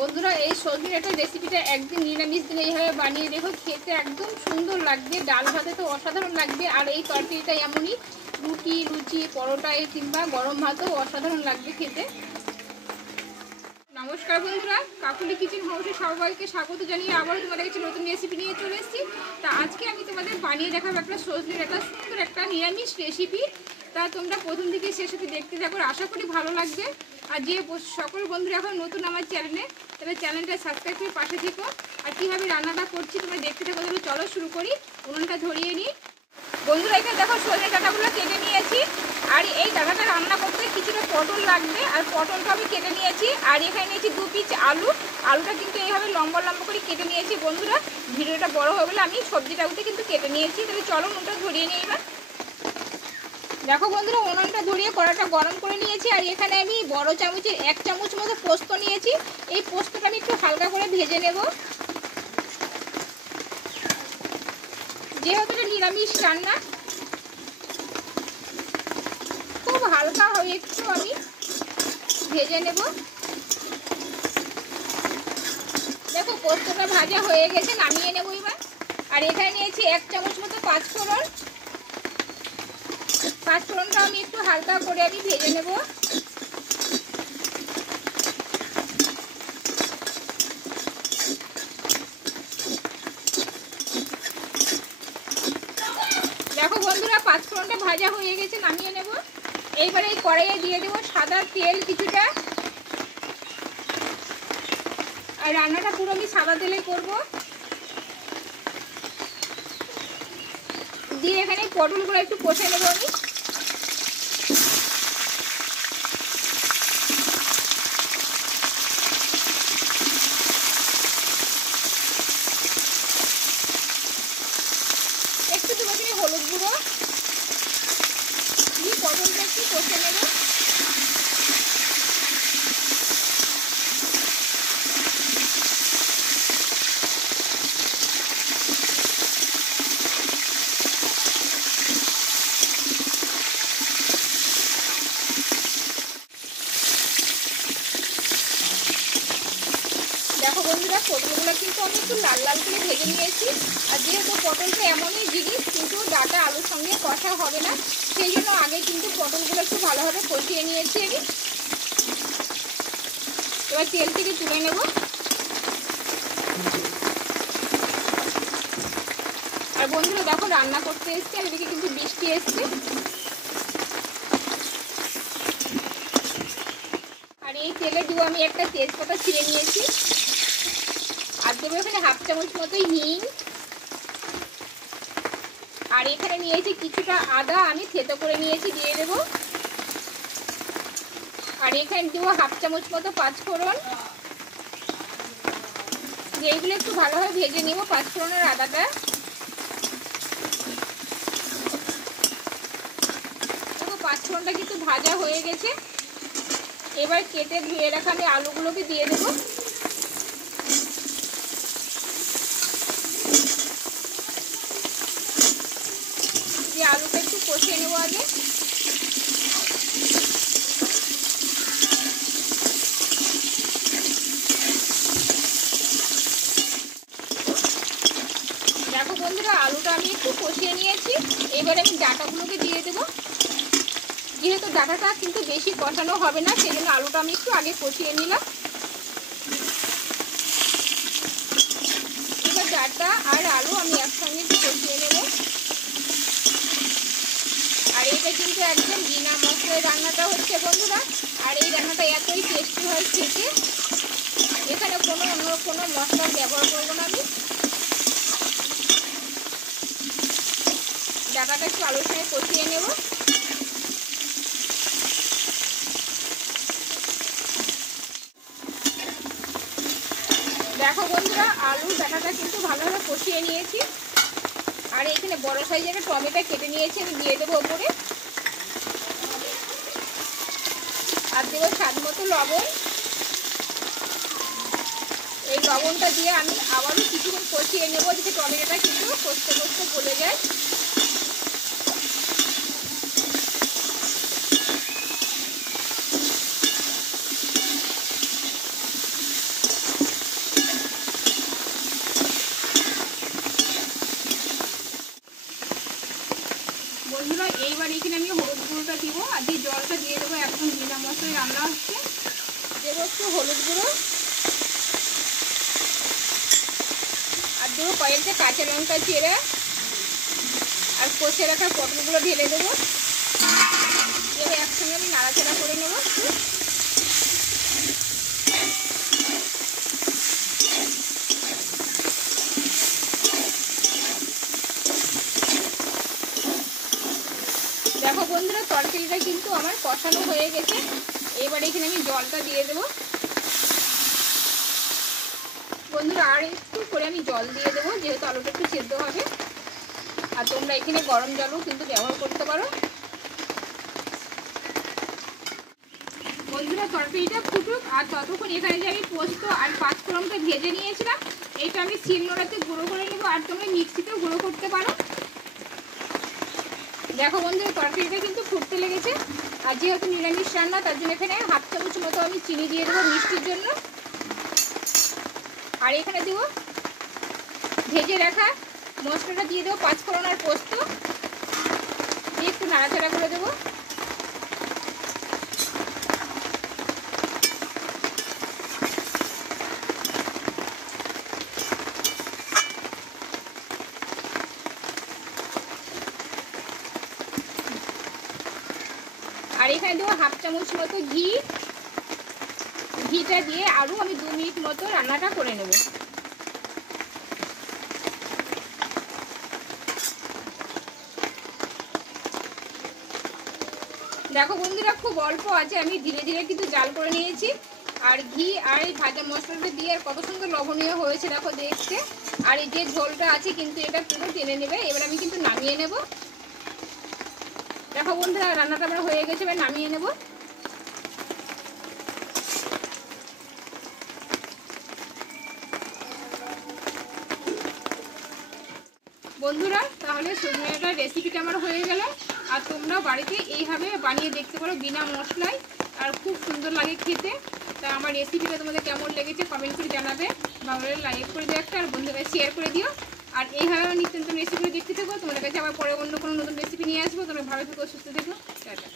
বন্ধুরা এই সবজির একটা রেসিপিটা একদিন নিরামিষ দিনে এইভাবে বানিয়ে দেখো, খেতে একদম সুন্দর লাগবে। ডাল ভাতে তো অসাধারণ লাগবে, আর এই তরকারিটা এমনই রুটি, লুচি, পরোটায় কিংবা গরম ভাতেও অসাধারণ লাগবে খেতে। নমস্কার বন্ধুরা, কাকুলি কিচেন হাউসে সবাইকে স্বাগত জানিয়ে আবারও তোমাদের কাছে নতুন রেসিপি নিয়ে চলে এসেছি। তা আজকে আমি তোমাদের বানিয়ে দেখাবো একটা সবজির একটা সুন্দর একটা নিরামিষ রেসিপি। তা তোমরা প্রথম থেকে শেষ অবধি দেখতে থাকো, আশা করি ভালো লাগবে। আর যে সকল বন্ধুরা এখন নতুন আমার চ্যানেলে, তাহলে চ্যানেলটা সাবস্ক্রাইব করে পাশে থেকো। আর কীভাবে রান্নাটা করছি তোমরা দেখতে থাকো। তাহলে চলো শুরু করি, উনুনটা ধরিয়ে নিই। বন্ধুরা এখানে দেখো সজনে ডাঁটাগুলো কেটে নিয়েছি, আর এই ডাঁটাটা রান্না করতে কিছুটা পটল লাগবে, আর পটলটা আমি কেটে নিয়েছি। আর এখানে নিয়েছি 2 পিস আলু, আলুটা কিন্তু এইভাবে লম্বা লম্বা করে কেটে নিয়েছি। বন্ধুরা ভিডিওটা বড় হয়ে গেলে আমি সবজিটাতে কিন্তু কেটে নিয়েছি। তাহলে চলো উনুনটা ধরিয়ে নিই এবার। দেখো বন্ধুরা উনুনটা ধরিয়ে কড়াটা গরম করে নিয়েছি, আর এখানে আমি বড় চামচের 1 চামচ মতো পোস্ত নিয়েছি। এই পোস্তটা আমি একটু হালকা করে ভেজে নেব। যেহেতু এটা নিরামিষ রান্না, খুব হালকা হয়ে একটু আমি ভেজে নেব। দেখো পোস্তটা ভাজা হয়ে গেছে, নামিয়ে নেব এবার। আর এখানে নিয়েছি 1 চামচ মতো পাঁচফোড়ন। পাঁচফোড়নটা আমি একটু হালকা করে আমি ভেজে নেব। দেখো বন্ধুরা পাঁচফোড়নটা ভাজা হয়ে গেছে, নামিয়ে নেব। এইবারে এই কড়াইয়ে দিয়ে দেবো সাদা তেল কিছুটা। আর রান্নাটা পুরো আমি সাদা তেলে করব। দিয়ে এখানে পটলগুলো একটু কষে নেব আমি। একটু দেবো এখানে হলুদ গুঁড়ো দিয়ে পটলটা একটু কষে নেব। দেখো বন্ধুরা পটলগুলো কিন্তু আমি একটু লাল লাল করে ভেজে নিয়েছি। আর যেহেতু পটলটা এমনই জিনিস কিন্তু ডাঁটা আলুর সঙ্গে কষা হবে না, সেই জন্য আগে কিন্তু পটলগুলো একটু ভালোভাবে কষিয়ে নিয়েছি আমি। এবার তেল থেকে তুলে নেব। আর বন্ধুরা দেখো রান্না করতে এসছে, আর এদিকে কিন্তু বৃষ্টি এসছে। আর এই তেলে দেবো আমি একটা তেজপাতা ছিঁড়ে নিয়েছি। আর দেবো এখানে 1/2 চামচ মতো হিং। আর এখানে নিয়েছি কিছুটা আদা, আমি থেতো করে নিয়েছি, দিয়ে দেব। আর এখানে দেবো 1/2 চামচ মতো পাঁচফোড়ন। এইগুলো একটু ভালোভাবে ভেজে নেব, পাঁচফোড়ন আর আদাটা। দেখো পাঁচফোড়নটা কিন্তু ভাজা হয়ে গেছে। এবার কেটে ধুয়ে রাখা আমি আলুগুলোকে দিয়ে দেবো। দিয়ে আলুটা একটু কষিয়ে নেবো আগে। দেখো বন্ধুরা আলুটা আমি একটু কষিয়ে নিয়েছি। এবারে আমি ডাঁটাগুলোকে দিয়ে দেবো। যেহেতু ডাঁটাটা কিন্তু বেশি কষানো হবে না, সেই জন্য আলুটা আমি একটু আগে কষিয়ে নিলাম। এবার ডাঁটা আর আলু আমি একসঙ্গে একটু কষিয়ে নেব। আর এটা কিন্তু একদম বিনা মশলায় রান্নাটা হচ্ছে বন্ধুরা। আর এই রান্নাটা এতই টেস্টি হয় খেতে, এখানে অন্য কোনো মশলার ব্যবহার করবো না আমি। ডাঁটাটা একটু আলুর সঙ্গে কষিয়ে নেব। দেখো বন্ধুরা আলু ডাঁটাটা কিন্তু ভালোভাবে কষিয়ে নিয়েছি। আর এখানে বড় সাইজের টমেটো কেটে নিয়েছি, আমি দিয়ে দেবো ওপরে। আর দেবো স্বাদ মতো লবণ। এই লবণটা দিয়ে আমি আবারও কিছুক্ষণ কষিয়ে নেবো, যাতে টমেটোটা কিন্তু কষতে কষতে গলে যায়। আমি হলুদ গুঁড়োটা দিব, আর যে জলটা দিয়ে দেবো একদম বিনা মশলায় রান্না হচ্ছে। দেবো একটু হলুদ গুঁড়ো, আর দেবো কয়েকটা কাঁচা লঙ্কা চেরা, আর কষে রাখা পটলগুলো ঢেলে দেবো। এবার একসঙ্গে আমি নাড়াচাড়া করে নেবো। দেখো বন্ধুরা, তরকারিটা কিন্তু আমার কষানো হয়ে গেছে। এবার এখানে আমি জলটা দিয়ে দেবো। বন্ধুরা আর একটু করে আমি জল দিয়ে দেবো, যেহেতু আলুটা একটু সেদ্ধ হবে। আর তোমরা এখানে গরম জলও কিন্তু ব্যবহার করতে পারো। বন্ধুরা তরকারিটা ফুটুক, আর ততক্ষণ এখানে যে আমি পোস্ত আর পাঁচফোড়নটা ভেজে নিয়েছিলাম, এইটা আমি শিলনোড়াতে গুঁড়ো করে নেবো, আর তোমরা মিক্সিতেও গুঁড়ো করতে পারো। দেখো বন্ধুরা তরকারিটা কিন্তু ফুটতে লেগেছে। আর যেহেতু নিরামিষ রান্না, তার জন্য এখানে হাফ চামচ মতো আমি চিনি দিয়ে দেবো মিষ্টির জন্য। আর এখানে দেবো ভেজে রাখা মশলাটা দিয়ে দেবো, পাঁচফোড়ন আর পোস্ত দিয়ে একটু নাড়াচাড়া করে দেবো। আর এখানে দেবো হাফ চামচ মতো ঘি। ঘিটা দিয়ে আরও আমি 2 মিনিট মতো রান্নাটা করে নেব। দেখো বন্ধুরা খুব অল্প আছে, আমি ধীরে ধীরে কিন্তু জাল করে নিয়েছি। আর ঘি আর এই ভাজা মশলাটা দিয়ে আর কত সুন্দর লবণীয় হয়েছে দেখো দেখতে। আর এই যে ঝোলটা আছে কিন্তু এটা পুরো টেনে নেবে। এবার আমি কিন্তু নামিয়ে নেব। দেখো বন্ধুরা রান্নাটা আমার হয়ে গেছে, এবার নামিয়ে নেব। বন্ধুরা তাহলে সজনে ডাঁটার রেসিপিটা আমার হয়ে গেল। আর তোমরা বাড়িতে এইভাবে বানিয়ে দেখতে পারো বিনা মশলায়, আর খুব সুন্দর লাগে খেতে। তা আমার রেসিপিটা তোমাদের কেমন লেগেছে কমেন্ট করে জানাবে। ভালো লাগলে লাইক করে দিও একটা, আর বন্ধুদের শেয়ার করে দিও। আর এইভাবে আমার নিত্য নতুন রেসিপিগুলো দেখতে থাকো। তোমাদের কাছে আবার পরে অন্য কোনো নতুন রেসিপি নিয়ে আসবো। তোমরা ভালো থেকো, সুস্থ থেকো, টাটা।